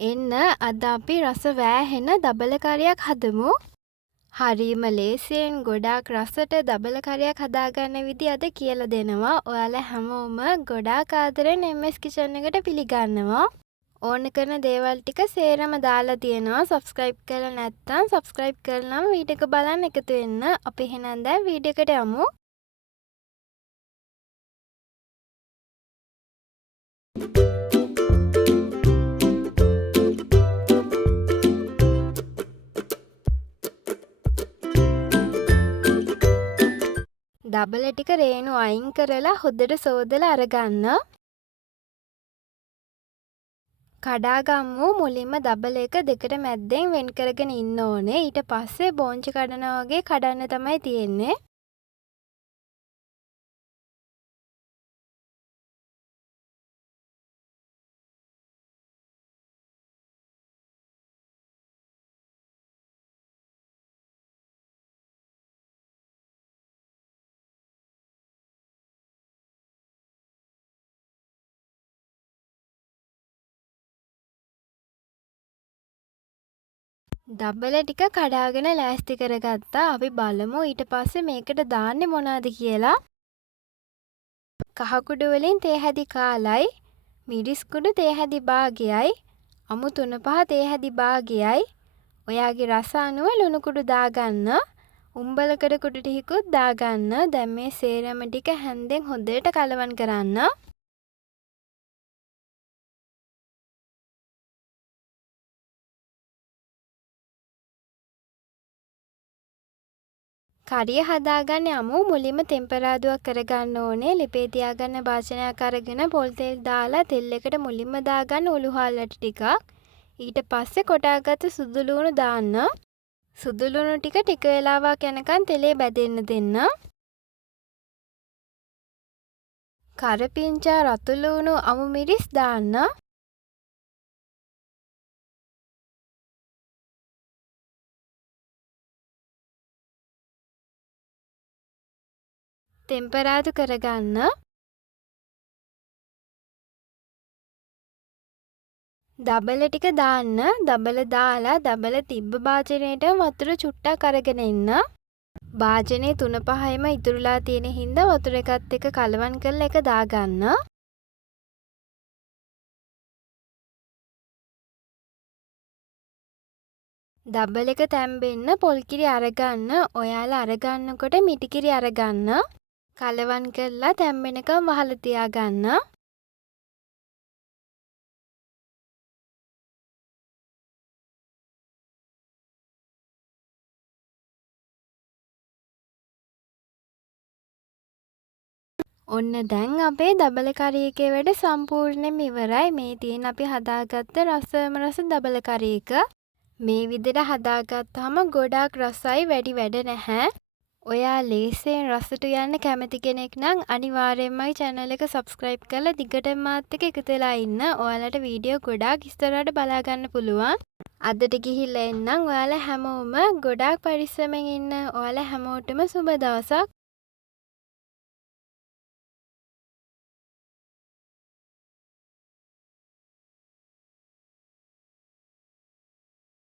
එන්න අද අපි රස වෑහෙන දබල කරියක් හදමු. හරිම ලේසියෙන් ගොඩාක් රසට දබල කරියක් හදාගන්න විදි අද කියලා දෙනවා. ඔයාලා හැමෝම ගොඩාක් ආදරෙන් MS කිචන් එකට පිළිගන්නවා. ඕන කරන දේවල් ටික සේරම දාලා තියෙනවා. සබ්ස්ක්‍රයිබ් කරලා නැත්නම් සබ්ස්ක්‍රයිබ් කරලාම වීඩියෝ එක බලන්න එකතු වෙන්න. අපි එහෙනම් දැන් වීඩියෝ එකට යමු. දබල ටික රේණු අයින් කරලා හොඳට සෝදලා අරගන්න. කඩා ගමු. මුලින්ම දබල එක දෙකට මැද්දෙන් වෙන් කරගෙන ඉන්න ඕනේ. ඊට පස්සේ බෝංචි කඩනවා වගේ කඩන්න තමයි තියෙන්නේ. දබල ටික කඩාගෙන ලෑස්ති කරගත්තා. අපි බලමු ඊට පස්සේ මේකට දාන්නේ මොනවද කියලා. කහ කුඩු වලින් තේ හැදි කාලයි, මිරිස් කුඩු තේ හැදි භාගයයි, අමු 3-5 තේ හැදි භාගයයි. ඔයාගේ රස අනුව ලුණු කුඩු දාගන්න. උම්බලකඩ කුඩු ටිකකුත් දාගන්න. දැන් මේ සේරම ටික හැන්දෙන් හොඳට කලවම් කරන්න. කරිය හදාගන්න යමු. මුලින්ම තෙම්පරාදුවක් කරගන්න ඕනේ. ලිපේ තියාගන්න භාජනයක් අරගෙන පොල් තෙල් දාලා තෙල් එකට මුලින්ම දාගන්න උළු හාල්ලට ටිකක්. ඊට පස්සේ කොටාගත්ත සුදු ලුණු දාන්න. සුදු ලුණු ටික වෙලාවක් යනකම් තෙලේ බැදෙන්න දෙන්න. කරපිංචා රතු ලුණු අමු මිරිස් දාන්න. තෙම්පරාදු කරගන්න. දබල ටික දාන්න. දබල දාලා දබල තිබ්බ භාජනයට වතුර චුට්ටක් අරගෙන එන්න. භාජනේ 3-5ෙම ඉතුරුලා තියෙන හින්දා වතුර එකත් එක්ක කලවම් කරලා එක දාගන්න. දබල එක තැම්බෙන්න පොල් කිරි අරගන්න. ඔයාලා අරගන්නකොට මිටි කිරි අරගන්න. කලවම් කරලා තැම්බෙනකම් වහලා තියාගන්න. ඔන්න දැන් අපේ දබල කරි එකේ වැඩ සම්පූර්ණයෙන්ම ඉවරයි. මේ තියෙන අපි හදාගත්ත රසම රස දබල කරි එක. මේ විදිහට හදාගත්තාම ගොඩාක් රසයි, වැඩි වැඩ නැහැ. ඔයා ලේසියෙන් රසට යන්න කැමති කෙනෙක් නම් අනිවාර්යෙන්මයි channel එක subscribe කරලා දිගටම මාත් එක්ක එකතු වෙලා ඉන්න. ඔයාලට වීඩියෝ ගොඩාක් ඉස්සරහට බලා ගන්න පුළුවන්. අදට ගිහිල්ලා එන්නම්. ඔයාලා හැමෝම ගොඩාක් පරිස්සමෙන් ඉන්න. ඔයාලා හැමෝටම සුබ දවසක්.